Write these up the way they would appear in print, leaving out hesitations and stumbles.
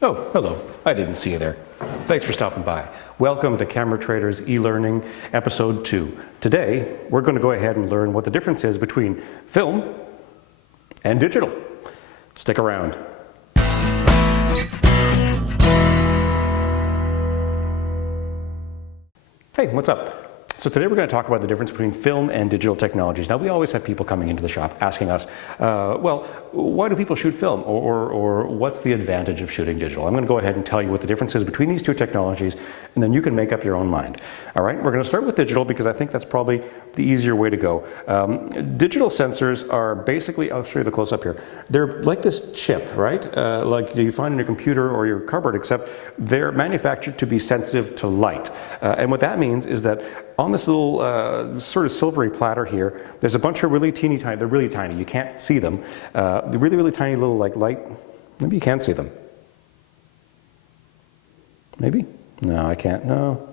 Oh, hello. I didn't see you there. Thanks for stopping by. Welcome to Camera Traders eLearning Episode 2. Today, we're going to go ahead and learn what the difference is between film and digital. Stick around. Hey, what's up? So today we're going to talk about the difference between film and digital technologies. Now we always have people coming into the shop asking us, well, why do people shoot film? Or what's the advantage of shooting digital? I'm going to go ahead and tell you what the difference is between these two technologies, and then you can make up your own mind. All right, we're going to start with digital because I think that's probably the easier way to go. Digital sensors are basically, I'll show you the close-up here. They're like this chip, right? Like you find in your computer or your cupboard, except they're manufactured to be sensitive to light. And what that means is that on this little sort of silvery platter here, there's a bunch of really teeny tiny, they're really tiny, you can't see them. They're really, really tiny little like light, maybe you can see them. Maybe? No, I can't, no,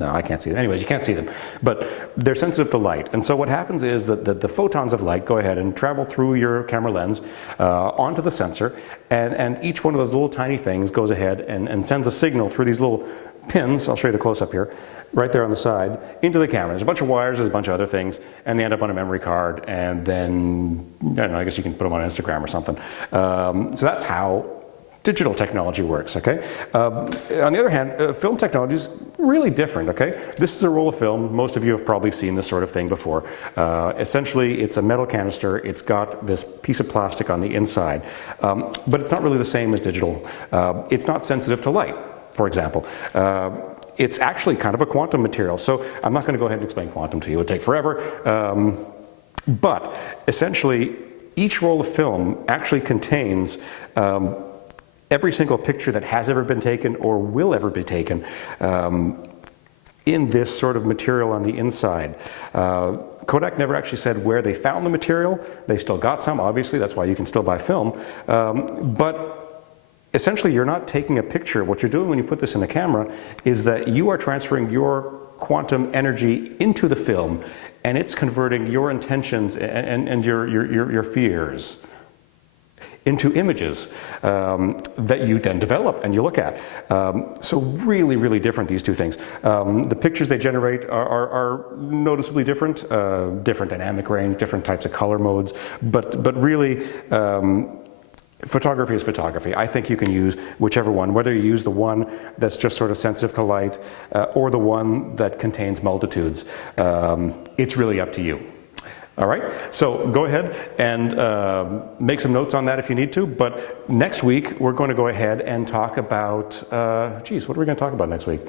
I can't see them. Anyways, you can't see them, but they're sensitive to light. And so what happens is that the photons of light go ahead and travel through your camera lens onto the sensor, and each one of those little tiny things goes ahead and sends a signal through these little pins, I'll show you the close-up here, right there on the side, into the camera. There's a bunch of wires, there's a bunch of other things, and they end up on a memory card, and then, I don't know, I guess you can put them on Instagram or something. So that's how digital technology works, okay? On the other hand, film technology is really different, okay? This is a roll of film. Most of you have probably seen this sort of thing before. Essentially, it's a metal canister. It's got this piece of plastic on the inside, but it's not really the same as digital. It's not sensitive to light, for example. It's actually kind of a quantum material. So I'm not going to go ahead and explain quantum to you. It would take forever. But essentially, each roll of film actually contains every single picture that has ever been taken or will ever be taken in this sort of material on the inside. Kodak never actually said where they found the material. They still got some, obviously. That's why you can still buy film. But essentially, you're not taking a picture. What you're doing when you put this in a camera is that you are transferring your quantum energy into the film, and it's converting your intentions and your fears into images that you then develop and you look at. So really, really different, these two things. The pictures they generate are noticeably different, different dynamic range, different types of color modes, but really, photography is photography. I think you can use whichever one, whether you use the one that's just sort of sensitive to light or the one that contains multitudes. It's really up to you. All right, so go ahead and make some notes on that if you need to, but next week we're going to go ahead and talk about, what are we going to talk about next week?